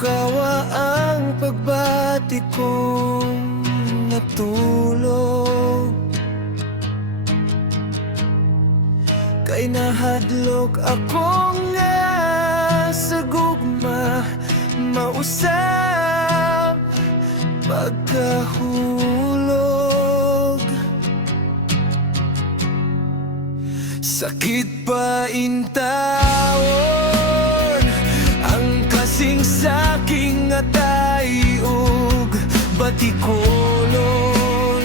kawa ang pagbati kong natulog. Kay nahadlok ako nga sa gugma, mausap pagkahulog. Sakit pa intawon ang kasing saking atay ug batikolon.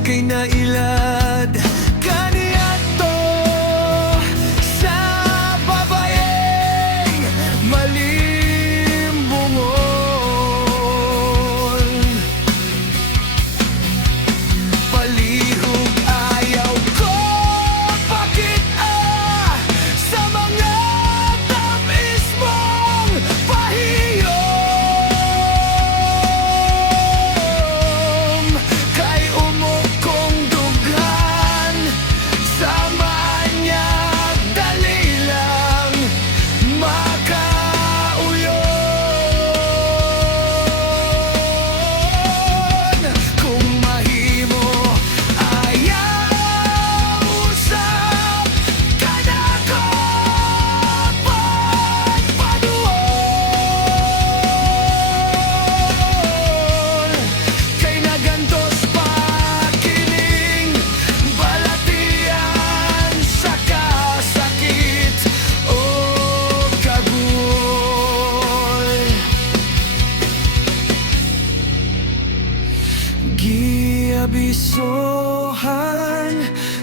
Kay nailad kaniadto sa babayeng malimbungon. Palihog ayaw ko pakita sa mga tamis mong pahiyom. Kay umukong dughan sa manyag dali lang makauyon. Kung mahimo ayaw usap ka na ko pagpaduol. Kay nagantos pa kining balatian sa kasakit o kagul. Giabisohan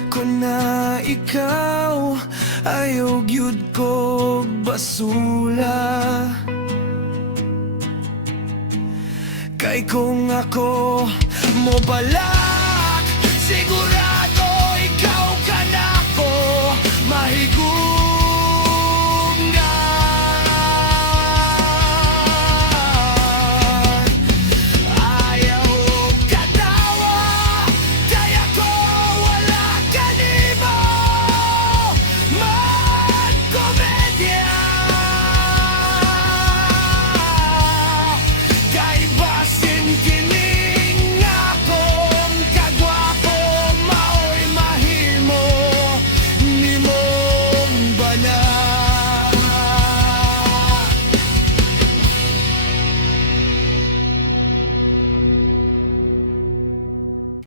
ko na ikaw ayaw gyud ko basula. Kay kung ako mo balak siguro